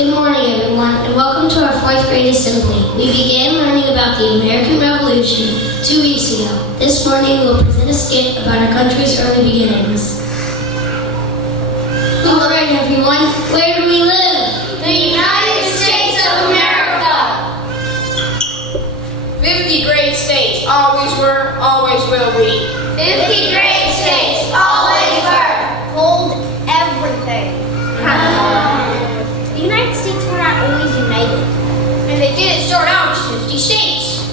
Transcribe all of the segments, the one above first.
Good morning, everyone, and welcome to our 4th grade assembly. We began learning about the American Revolution 2 weeks ago. This morning, we'll present a skit about our country's early beginnings. All right, everyone, where do we live? The United States of America. 50 great states, always were, always will be. 50 great states, always were. Hold everything. The United States were not always united. And they didn't start out as 50 states.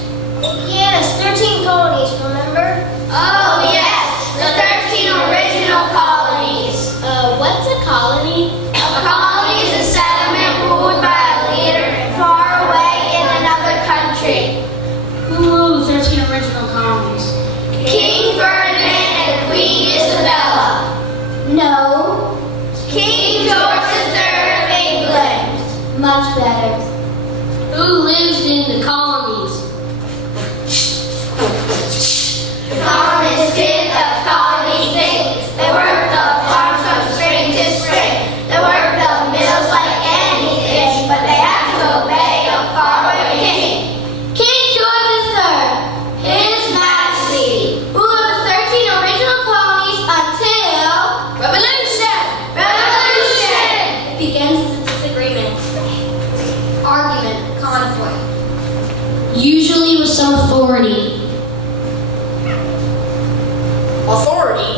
Yes, 13 colonies, remember? Oh, yes, the 13 original colonies. What's a colony? A colony is a settlement ruled by a leader far away in another country. Who ruled the 13 original colonies? King Ferdinand and Queen Isabella. No. King George III of England. Much better. Who lived in the colonies? The colonists did the colony thing. They worked the farms from spring to spring. They worked the mills like anything, but they had to obey a faraway king. King George III, His Majesty, ruled the 13 original colonies until Revolution! Revolution! It begins with a disagreement, argument, conflict, usually with some authority. Authority.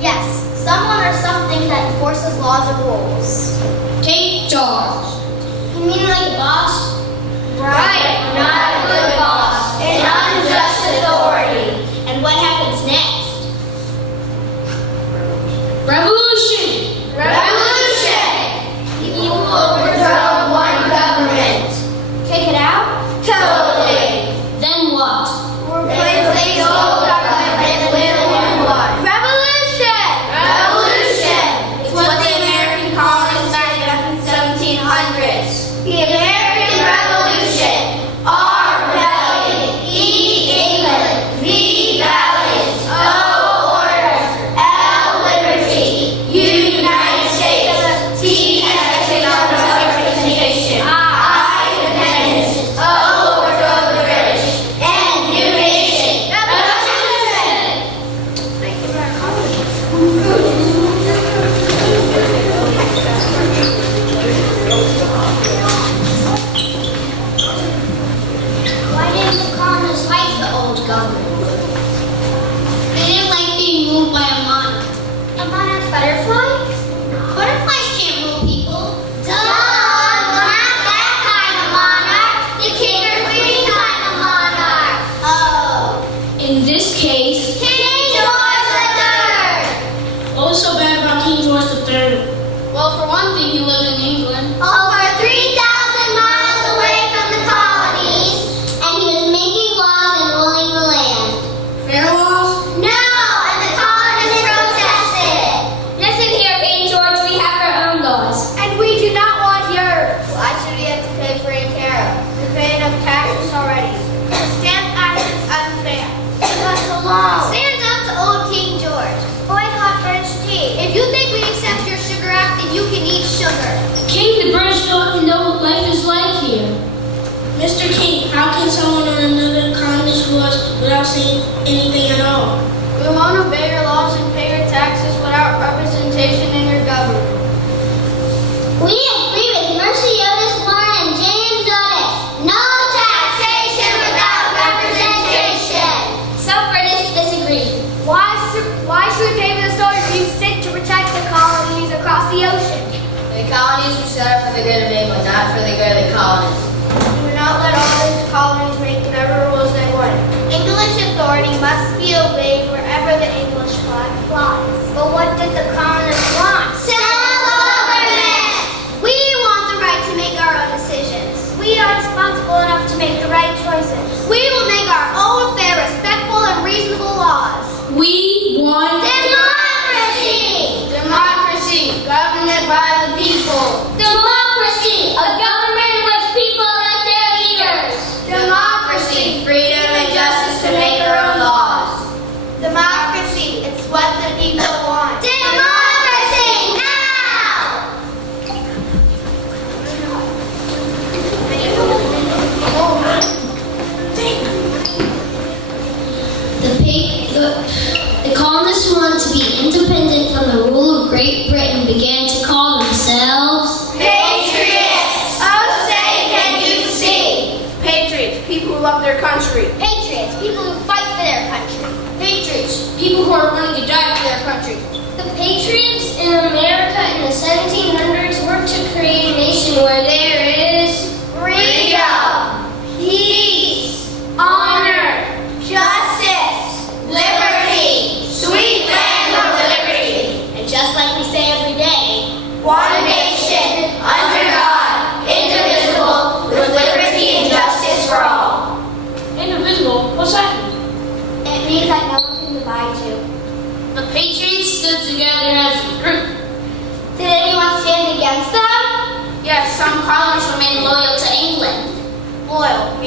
Yes, someone or something that enforces laws or rules. Take charge. You mean like a boss? Right, not a good boss. An unjust authority. And what happens next? Revolution! Revolution! People overthrow one government. Take it out? Totally. Then what? Replace the old government with a new one. Revolution! Revolution! It's what the American colonists started up in the 1700s. The American Revolution. R. Rebellion. E. England. V. Valiance. O. Order. L. Liberty. U. United States. T. Economic representation. I. Independence. O. Overthrow the British. N. New nation. Revolution! Why didn't the colonists like the old government? They didn't like being ruled by a monarch. A monarch butterfly? Butterflies can't rule people. Duh! Not that kind of monarch. The king or queen kind of monarch. Oh. In this case, King George III! what was so bad about King George III? Well, for one thing, he lived in England. Over 3,000 miles away from the colonies, and he was making laws and ruling the land. Fair laws? No, and the colonists protested. Listen here, King George, we have our own laws. And we do not want yours. Why should we have to pay for any care of? We're paying enough taxes already. The Stamp Act is unfair. Leave us alone. Stand up to old King George. Boycott French tea. If you think we accept your sugar act, then you can eat sugar. King, the British don't know what life is like here. Mr. King, how can someone on another colonist rule us without saying anything at all? We won't obey your laws and pay your taxes without representation in your government. We agree with Mercy Otis Warren and James Otis. No taxation without representation. Some British disagree. Why should we pay for the soldiers being sent to protect the colonies across the ocean? The colonies were set up for the good of England, not for the good of the colonists. Do not let all these colonies make whatever rules they want. English authority must be obeyed wherever the English flag flies. But what did the colonists want? Self-government! We want the right to make our own decisions. We are responsible enough to make the right choices. We will make our own fair, respectful, and reasonable laws. We want Democracy! Democracy, government by the people. Democracy! A government in which people elect their leaders. Democracy, freedom and justice to make our own laws. Democracy, it's what the people want. Democracy!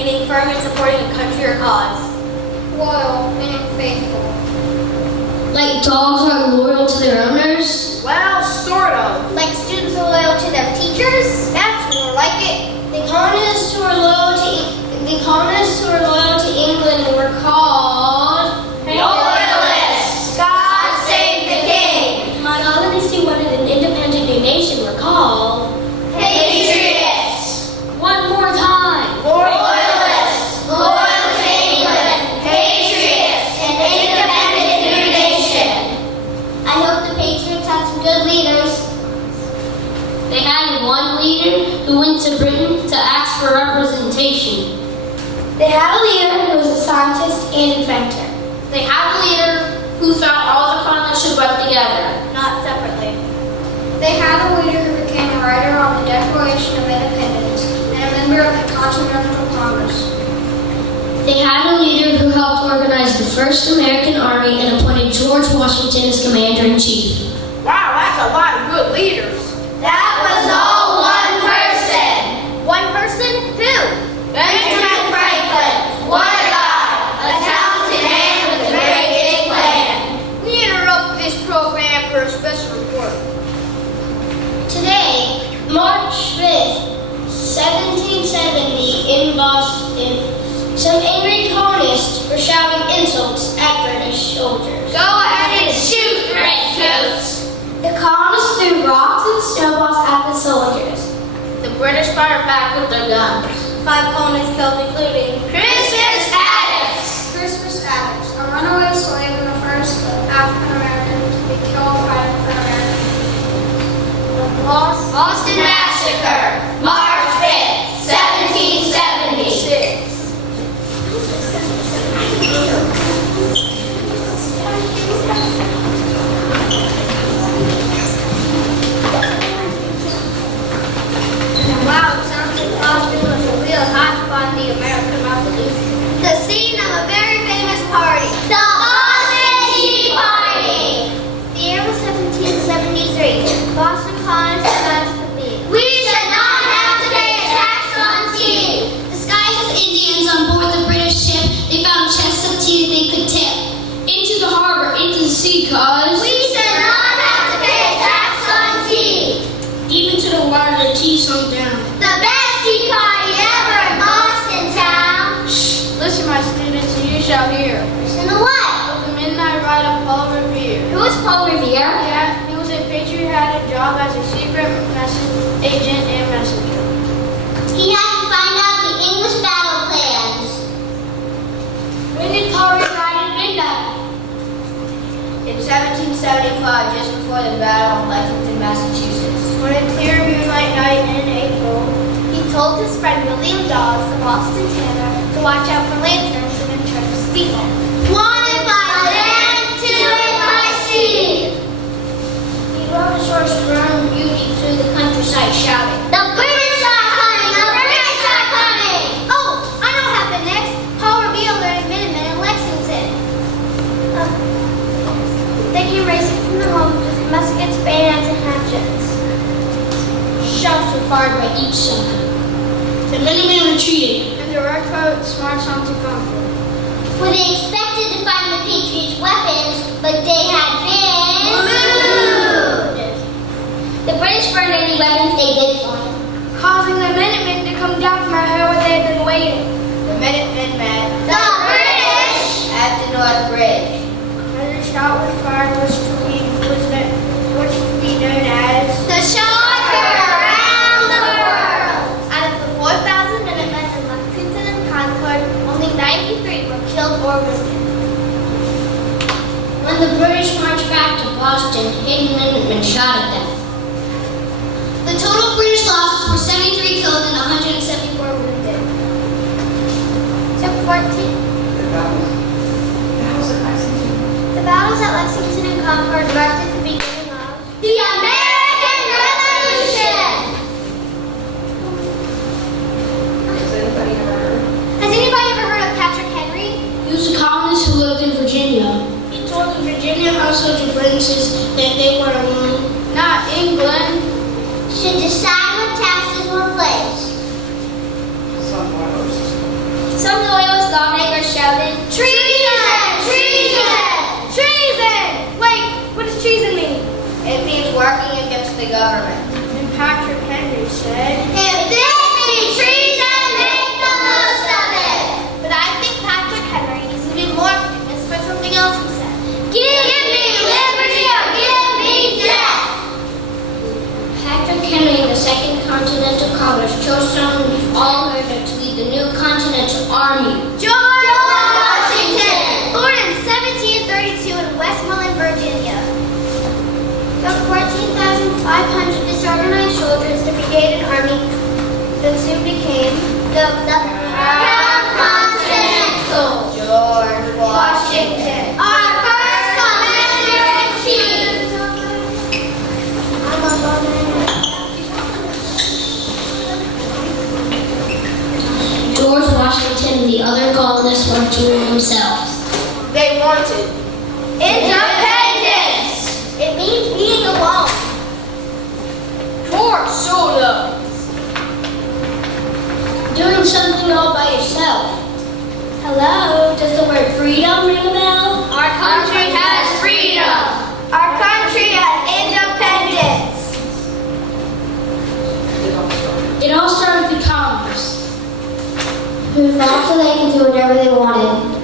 meaning firm in supporting a country or cause. Loyal, meaning faithful. Like dogs are loyal to their owners? Well, sort of. Like students are loyal to their teachers? That's more like it. The colonists who are loyal to England were called Loyalists! God save the king! colonists who wanted an independent new nation were called Patriots! one more time. Loyalists! Loyal to England! Patriots! An independent new nation! I hope the Patriots have some good leaders. They had one leader who went to Britain to ask for representation. They had a leader who was a scientist and inventor. They had a leader who felt all the colonists should work together. Not separately. They had a leader who became a writer on the Declaration of Independence and a member of the Continental Congress. They had a leader who helped organize the first American army and appointed George Washington as commander-in-chief. Wow, that's a lot of good leaders. That was all one person. One person? Who? Benjamin Franklin. What a guy. A talented man with a very big plan. We interrupt this program for a special report. Today, March 5th, 1770, in Boston, some angry colonists were shouting insults at British soldiers. Go ahead and shoot, redcoats. The colonists threw rocks and snowballs at the soldiers. The British fired back with their guns. 5 colonists killed, including Christmas Adams. Christmas Adams, a runaway slave and the first African American to be killed fighting for America. The Boston Massacre, March 5th, 1776. Wow, it sounds like Boston was a real hotspot in the American Revolution. The scene of a very famous party. The Boston Tea Party! The year was 1773. Boston colonists announced the theme. We should not have to pay a tax on tea. Disguised as Indians on board the British ship, they found chests of tea that they could tip into the harbor, into the sea, cause We should not have to pay a tax on tea. deep into the water, the tea sunk down. The best tea party ever in Boston town. Listen, my students, and you shall hear. Listen to what? Of the midnight ride of Paul Revere. Who was Paul Revere? Yeah, he was a patriot who had a job as a secret agent and messenger. He had to find out the English battle plans. When did Paul ride at midnight? In 1775, just before the battle of Lexington, Massachusetts. On a clear moonlight night in April, He told his friend William Dawes, the Boston tanner, to watch out for lanterns and in charge of steeple. Wanted by land, to it by sea. He rode his horse Roan Beauty through the countryside shouting, The British are coming! The British are coming! oh, I know what happened next. Paul Revere learned Minutemen in Lexington. They came racing from the homes with muskets, bayonets, and hatchets. Shots were fired by each side. The Minutemen retreated. And the redcoats marched on to Concord. Where they expected to find the Patriots' weapons, but they had been moved. The British burned any weapons they did find, Causing the Minutemen to come down from where they had been waiting. The Minutemen met the British at the North Bridge. And the shot was fired, which to be known as The shot heard around the world. Out of the 4,000 Minutemen in Lexington and Concord, only 93 were killed or wounded. When the British marched back to Boston, hidden Minutemen shot at them. The total British losses were 73 killed and 174 wounded. So 14. The battles at Lexington and Concord marked the beginning of The American Revolution! Has anybody ever heard of Patrick Henry? He was a colonist who lived in Virginia. He told the Virginia household of princes that they were alone. Not England. Should decide what taxes were placed. chose someone we've all heard of to lead the new Continental Army. George Washington! Born in 1732 in Westmoreland, Virginia. Took 14,500 disorganized soldiers to brigade an army that soon became the Crown Continental. George Washington, our first commander-in-chief. George Washington and the other colonists wanted to rule themselves. They wanted Independence! It means being alone. George showed up. Doing something all by yourself. Hello, does the word freedom ring a bell? Our country has freedom. Our country has independence. It all started with the colonists. Who thought so they could do whatever they wanted.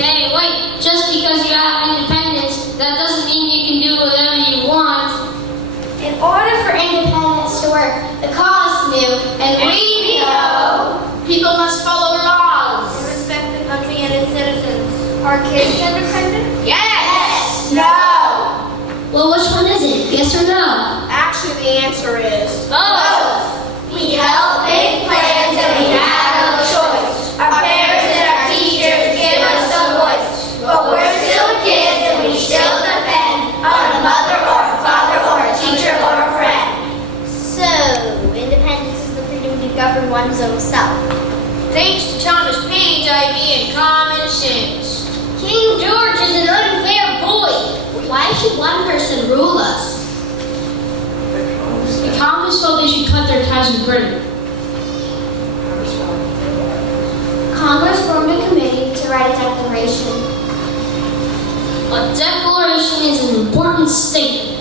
Hey, wait, just because you have independence, that doesn't mean you can do whatever you want. In order for independence to work, the colonists knew, and we know, People must follow laws. respect the country and its citizens. Are kids independent? Yes. No. Well, which one is it? Yes or no? Actually, the answer is Both. We help make plans and we have no choice. Our parents and our teachers give us a voice. But we're still kids and we still depend on a mother or a father or a teacher or a friend. So, independence is the freedom to govern one's own self. thanks to Thomas Paine's idea and common sense. King George is an unfair boy. Why should one person rule us? The colonists felt they should cut their ties with Britain. Congress formed a committee to write a declaration. A declaration is an important statement.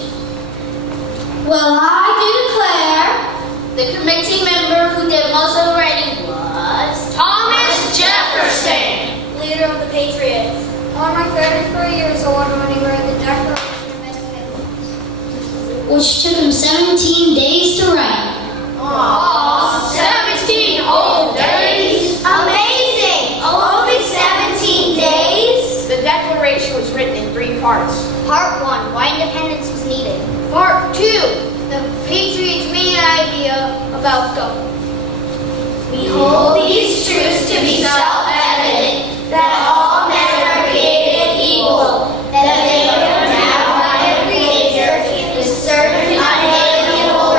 Well, I declare. The committee member who did most of the writing was Thomas Jefferson. Leader of the Patriots. On my 34 years old when he wrote the Declaration of Independence. Which took him 17 days to write. Aww, 17 whole days. Amazing! Only 17 days? The Declaration was written in 3 parts. Part 1, why independence was needed. Part 2, The Patriots' main idea about government. We hold these truths to be self-evident, that all men are created equal, that they are endowed by their Creator with certain unalienable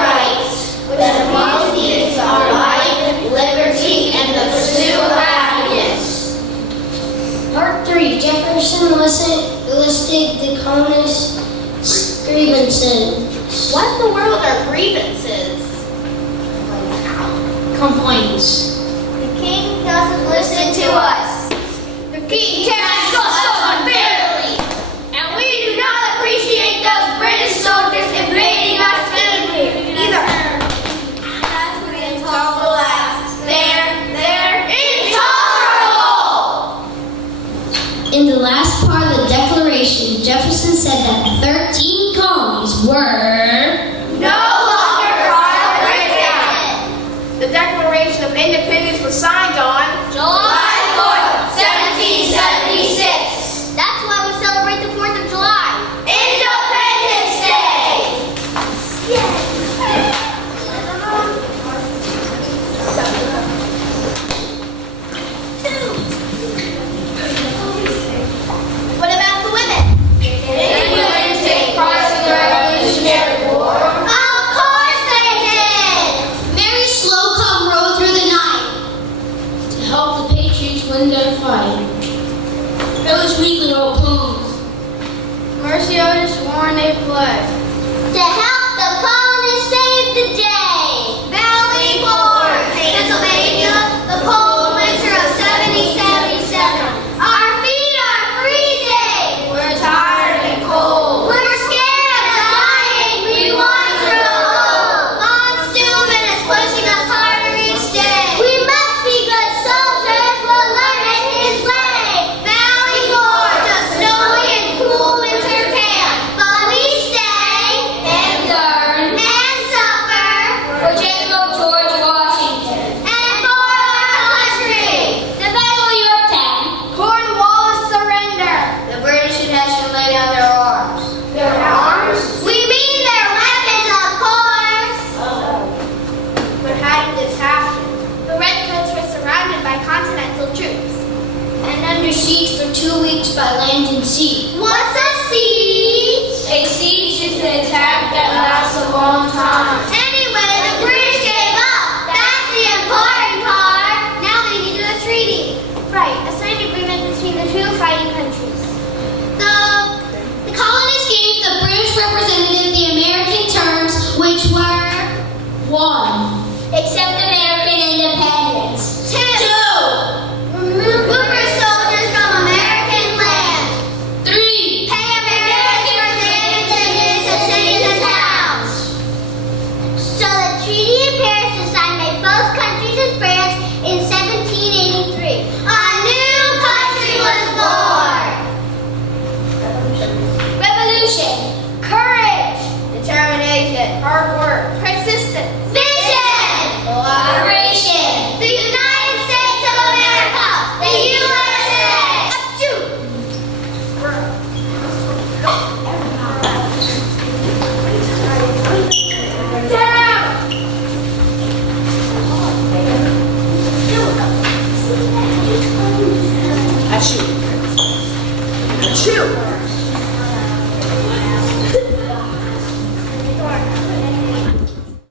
Achoo. Achoo.